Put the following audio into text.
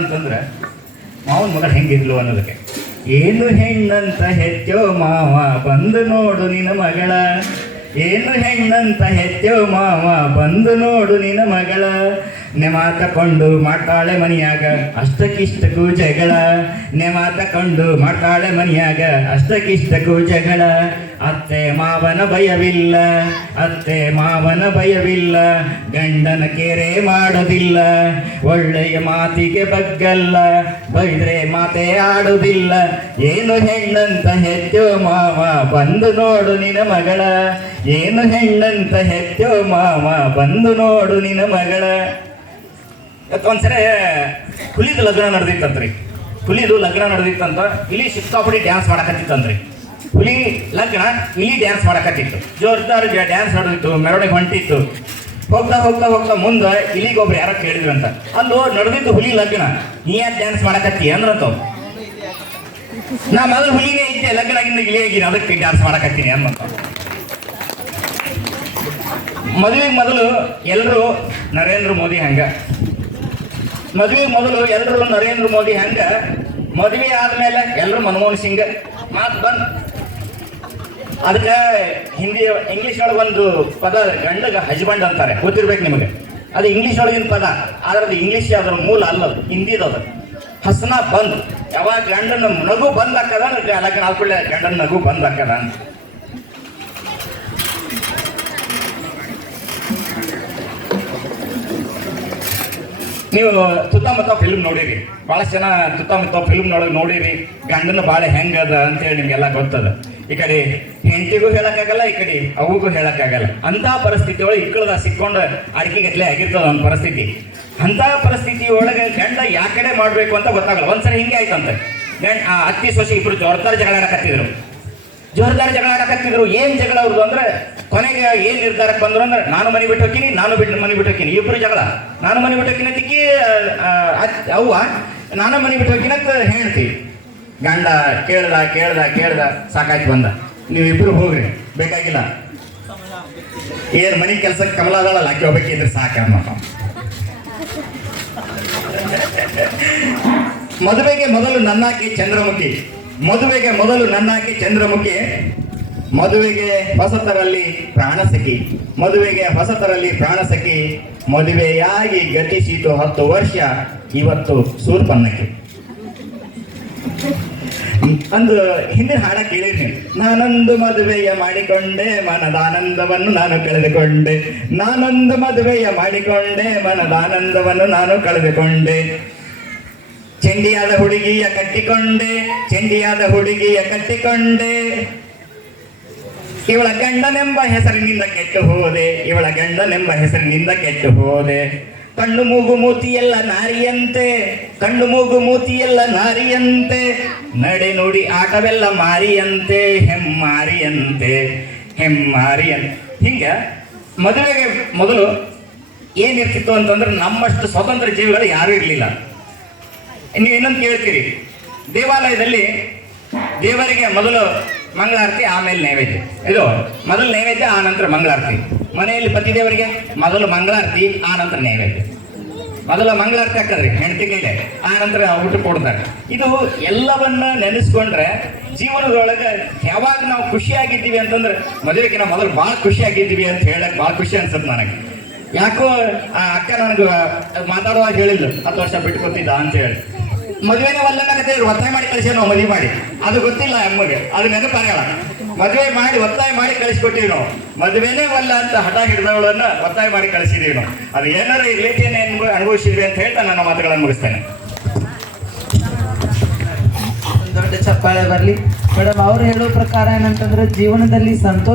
ಅಂತಂದ್ರೆ ಮಾವನ ಮಗಳು ಹೆಂಗಿದ್ಲು ಅನ್ನೋದಕ್ಕೆ. ಏನು ಹೆಣ್ಣಂತ ಹೆಚ್ಚೋ ಮಾವ ಬಂದು ನೋಡು ನಿನ್ನ ಮಗಳ, ಏನು ಹೆಣ್ಣಂತ ಹೆಚ್ಚೋ ಮಾವ ಬಂದು ನೋಡು ನಿನ್ನ ಮಗಳ, ನೆಮ ತಕೊಂಡು ಮಾಡ್ತಾಳೆ ಮನಿಯಾಗ ಅಷ್ಟಕ್ಕಿಷ್ಟಕ್ಕೂ ಜಗಳ, ನೆಮ ತಕೊಂಡು ಮಾಡ್ತಾಳೆ ಮನಿಯಾಗ ಅಷ್ಟಕ್ಕಿಷ್ಟಕ್ಕೂ ಜಗಳ. ಅತ್ತೆ ಮಾವನ ಭಯವಿಲ್ಲ, ಅತ್ತೆ ಮಾವನ ಭಯವಿಲ್ಲ, ಗಂಡನ ಕೆರೆ ಮಾಡೋದಿಲ್ಲ, ಒಳ್ಳೆಯ ಮಾತಿಗೆ ಬಗ್ಗಲ್ಲ, ಬೈದ್ರೆ ಮಾತೆ ಆಡುವುದಿಲ್ಲ. ಏನು ಹೆಣ್ಣಂತ ಹೆಚ್ಚೋ ಮಾವ ಬಂದು ನೋಡು ನಿನ್ನ ಮಗಳ, ಏನು ಹೆಣ್ಣಂತ ಹೆಚ್ಚೋ ಮಾವ ಬಂದು ನೋಡು ನಿನ್ನ ಮಗಳ. ಒಂದ್ಸರಿ ಹುಲಿದು ಲಗ್ನ ನಡೆದಿತ್ತಂತ್ರಿ. ಹುಲಿದು ಲಗ್ನ ನಡೆದಿತ್ತಂತ ಇಲ್ಲಿ ಸಿಕ್ಕಾಪುಡಿ ಡ್ಯಾನ್ಸ್ ಮಾಡಕತ್ತಿತ್ತಂತ್ರಿ. ಹುಲಿ ಲಗ್ನ ಇಲ್ಲಿ ಡ್ಯಾನ್ಸ್ ಮಾಡಕತ್ತಿತ್ತು, ಜೋರ್ದಾರ್ ಡ್ಯಾನ್ಸ್ ನಡೆದಿತ್ತು, ಮೆರವಣಿಗೆ ಹೊಂಟಿತ್ತು. ಹೋಗ್ತಾ ಹೋಗ್ತಾ ಹೋಗ್ತಾ ಮುಂದೆ ಇಲ್ಲಿಗೊಬ್ರು ಯಾರೋ ಕೇಳಿದ್ರಂತ, ಅಲ್ಲೋ ನಡೆದಿತ್ತು ಹುಲಿ ಲಗ್ನ, ನೀ ಯಾಕೆ ಡ್ಯಾನ್ಸ್ ಮಾಡಕತ್ತಿ ಅಂದ್ರಂತ. ನಾ ಮೊದಲು ಹುಲಿನೇ ಇದ್ದೆ, ಲಗ್ನಾಗಿಂದ ಇಲಿ ಆಗಿನಿ, ಅದಕ್ಕೆ ಡ್ಯಾನ್ಸ್ ಮಾಡಕತ್ತೀನಿ ಅನ್ನಂತ. ಮದುವೆಗೆ ಮೊದಲು ಎಲ್ಲರೂ ನರೇಂದ್ರ ಮೋದಿ ಹಂಗ, ಮದುವೆಗೆ ಮೊದಲು ಎಲ್ಲರೂ ನರೇಂದ್ರ ಮೋದಿ ಹಂಗ, ಮದುವೆ ಆದ್ಮೇಲೆ ಎಲ್ಲರೂ ಮನಮೋಹನ್ ಸಿಂಗ್ ಮಾತು ಬಂದ್. ಅದಕ್ಕೆ ಹಿಂದಿ ಇಂಗ್ಲೀಷ್ ಒಳಗೆ ಒಂದು ಪದ ಗಂಡಗ ಹಜ್ಬಂಡ್ ಅಂತಾರೆ, ಗೊತ್ತಿರ್ಬೇಕು ನಿಮಗೆ. ಅದು ಇಂಗ್ಲೀಷ್ ಒಳಗಿನ ಪದ, ಆದ್ರೆ ಅದು ಇಂಗ್ಲೀಷ್ ಅದ್ರ ಮೂಲ ಅಲ್ಲದು, ಹಿಂದಿದದು. ಹಸನ ಬಂದ್, ಯಾವಾಗ ಗಂಡನ ನಗು ಬಂದ್ ಹಾಕದ ಲಗ್ನ ಆದ್ಕೊಳ್ಳೆ ಗಂಡನ ನಗು ಬಂದ್ ಹಾಕದ ಅಂತ. ನೀವು ತುತ್ತಮುತ್ತ ಫಿಲ್ಮ್ ನೋಡಿರಿ, ಭಾಳಷ್ಟು ಜನ ತುತ್ತಮುತ್ತ ಫಿಲ್ಮ್ ನೋಡಿರಿ, ಗಂಡನ ಬಾಳೆ ಹೆಂಗದ ಅಂತೇಳಿ ನಿಮ್ಗೆಲ್ಲ ಗೊತ್ತದ. ಈ ಕಡೆ ಹೆಂಡತಿಗೂ ಹೇಳಕ್ಕಾಗಲ್ಲ, ಈ ಕಡೆ ಅವಗೂ ಹೇಳಕ್ಕಾಗಲ್ಲ. ಅಂಥ ಪರಿಸ್ಥಿತಿ ಒಳಗೆ ಇಕ್ಕಳದ ಸಿಕ್ಕೊಂಡು ಅಡಿಕೆಗಟ್ಲೆ ಆಗಿರ್ತದ ಒಂದು ಪರಿಸ್ಥಿತಿ. ಅಂಥ ಪರಿಸ್ಥಿತಿ ಒಳಗೆ ಗಂಡ ಯಾವ ಕಡೆ ಮಾಡಬೇಕು ಅಂತ ಗೊತ್ತಾಗಲ್ಲ. ಒಂದ್ಸರಿ ಹಿಂಗೆ ಆಯ್ತಂತೆ, ಅತ್ತಿ ಸೊಸೆ ಇಬ್ರು ಜೋರ್ದಾರ್ ಜಗಳ ಆಡಕತ್ತಿದ್ರು. ಏನ್ ಜಗಳ ಅವ್ರದ್ದು ಅಂದ್ರೆ, ಕೊನೆಗೆ ಏನ್ ನಿರ್ಧಾರಕ್ಕೆ ಬಂದ್ರು ಅಂದ್ರೆ, ನಾನು ಮನೆ ಬಿಟ್ಟು ಹೋಗ್ತೀನಿ, ನಾನು ಮನೆ ಬಿಟ್ಟು ಹೋಗ್ತೀನಿ. ಇಬ್ರು ಜಗಳ. ನಾನು ಮನೆ ಬಿಟ್ಟು ಹೋಗ್ತೀನಿ ಅಂತಿಕ್ಕಿ ಅವ್ವ, ನಾನು ಮನೆ ಬಿಟ್ಟು ಹೋಗ್ತೀನಿ ಅಂತ ಹೇಳ್ತಿ. ಗಂಡ ಕೇಳ್ದ ಸಾಕಾಯ್ತು, ಬಂದ, ನೀವಿಬ್ರು ಹೋಗ್ರಿ, ಬೇಕಾಗಿಲ್ಲ, ಏನ್ ಮನೆ ಕೆಲ್ಸಕ್ಕೆ ಕಮಲಾದಳಲ್ಲ ಆಕೆ ಹೋಗ್ಬೇಕಿದ್ರೆ ಸಾಕ ಅನ್ನೋ. ಮದುವೆಗೆ ಮೊದಲು ನನ್ನಾಕಿ ಚಂದ್ರಮುಖಿ, ಮದುವೆಗೆ ಮೊದಲು ನನ್ನಾಕಿ ಚಂದ್ರಮುಖಿ, ಮದುವೆಗೆ ಹೊಸತರಲ್ಲಿ ಪ್ರಾಣಸಖಿ, ಮದುವೆಗೆ ಹೊಸತರಲ್ಲಿ ಪ್ರಾಣಸಖಿ, ಮದುವೆಯಾಗಿ ಗತಿಸಿತು 10 ವರ್ಷ, ಇವತ್ತು ಸೂರ್ಪನ್ನಕ್ಕೆ. ಅಂದು ಹಿಂದಿನ ಹಾಡ ಕೇಳಿದ್ನಿ. ನಾನೊಂದು ಮದುವೆಯ ಮಾಡಿಕೊಂಡೆ, ಮನದಾನಂದವನ್ನು ನಾನು ಕಳೆದುಕೊಂಡೆ, ನಾನೊಂದು ಮದುವೆಯ ಮಾಡಿಕೊಂಡೆ, ಮನದಾನಂದವನ್ನು ನಾನು ಕಳೆದುಕೊಂಡೆ. ಚೆಂಡಿಯಾದ ಹುಡುಗಿಯ ಕಟ್ಟಿಕೊಂಡೆ, ಚೆಂಡಿಯಾದ ಹುಡುಗಿಯ ಕಟ್ಟಿಕೊಂಡೆ, ಇವಳ ಗಂಡನೆಂಬ ಹೆಸರಿನಿಂದ ಕೆಟ್ಟು ಹೋದೆ, ಇವಳ ಗಂಡನೆಂಬ ಹೆಸರಿನಿಂದ ಕೆಟ್ಟು ಹೋದೆ. ಕಣ್ಣು ಮೂಗು ಮೂತಿಯೆಲ್ಲ ನಾರಿಯಂತೆ, ಕಣ್ಣು ಮೂಗು ಮೂತಿಯೆಲ್ಲ ನಾರಿಯಂತೆ, ನಡೆ ನುಡಿ ಆಟವೆಲ್ಲ ಮಾರಿಯಂತೆ, ಹೆಮ್ಮಾರಿಯಂತೆ, ಹೆಮ್ಮಾರಿಯಂತೆ. ಹಿಂಗೆ ಮದುವೆಗೆ ಮೊದಲು ಏನಿರ್ತಿತ್ತು ಅಂತಂದ್ರೆ, ನಮ್ಮಷ್ಟು ಸ್ವತಂತ್ರ ಜೀವಿಗಳು ಯಾರೂ ಇರಲಿಲ್ಲ. ನೀವು ಇನ್ನೊಂದು ಕೇಳ್ತೀರಿ, ದೇವಾಲಯದಲ್ಲಿ ದೇವರಿಗೆ ಮೊದಲು ಮಂಗಳಾರತಿ, ಆಮೇಲೆ ನೈವೇದ್ಯ. ಇದು ಮೊದಲು ನೈವೇದ್ಯ, ಆ ನಂತರ ಮಂಗಳಾರತಿ. ಮನೆಯಲ್ಲಿ ಪತಿದೇವರಿಗೆ ಮೊದಲು ಮಂಗಳಾರತಿ, ಆ ನಂತರ ನೈವೇದ್ಯ. ಮೊದಲ ಮಂಗಳಾರತಿ ಹಾಕಿದ್ರಿ ಹೆಂಡತಿ ಕೈಲೆ, ಆ ನಂತರ ಊಟ ಕೊಡ್ತಾರೆ. ಇದು ಎಲ್ಲವನ್ನ ನೆನೆಸ್ಕೊಂಡ್ರೆ ಜೀವನದೊಳಗೆ ಯಾವಾಗ ನಾವು ಖುಷಿಯಾಗಿದ್ದೀವಿ ಅಂತಂದ್ರೆ, ಮದುವೆಗೆ ನಾವು ಮೊದಲು ಭಾಳ ಖುಷಿಯಾಗಿದ್ದೀವಿ ಅಂತ ಹೇಳಕ್ ಭಾಳ ಖುಷಿ ಅನ್ಸುತ್ತೆ ನನಗೆ. ಯಾಕೋ ಆ ಅಕ್ಕ ನನಗೆ ಮಾತಾಡುವಾಗ ಹೇಳಿಲ್ಲ 10 ವರ್ಷ ಬಿಟ್ಕೊತಿದ್ದ ಅಂತ ಹೇಳಿ. ಮದುವೆನೇ ಒಲ್ಲನಾಗತ್ತೆ, ಒತ್ತಾಯ ಮಾಡಿ ಕಳಿಸಿ ನಾವು ಮದುವೆ ಮಾಡಿ, ಅದು ಗೊತ್ತಿಲ್ಲ ಅಮ್ಮಗೆ, ಅದು ನೆನಪಾಗಲ್ಲ. ಮದುವೆ ಮಾಡಿ ಒತ್ತಾಯ ಮಾಡಿ ಕಳಿಸ್ಕೊಟ್ಟಿವಿ ನಾವು, ಮದುವೆನೇ ಒಲ್ಲ ಅಂತ ಹಠ ಹಿಡಿದವಳನ್ನ ಒತ್ತಾಯ ಮಾಡಿ ಕಳಿಸಿದೀವಿ ನಾವು. ಅದು ಏನಾರ ಈ ರೀತಿಯನ್ನೇ ಅನುಭವಿಸಿದ್ವಿ ಅಂತ ಹೇಳ್ತಾ ನನ್ನ ಮಾತುಗಳನ್ನು ಮುಗಿಸ್ತೇನೆ. ದೊಡ್ಡ ಚಪ್ಪಾಳೆ ಬರಲಿ ಮೇಡಮ್. ಅವ್ರು ಹೇಳೋ ಪ್ರಕಾರ ಏನಂತಂದ್ರೆ, ಜೀವನದಲ್ಲಿ ಸಂತೋಷ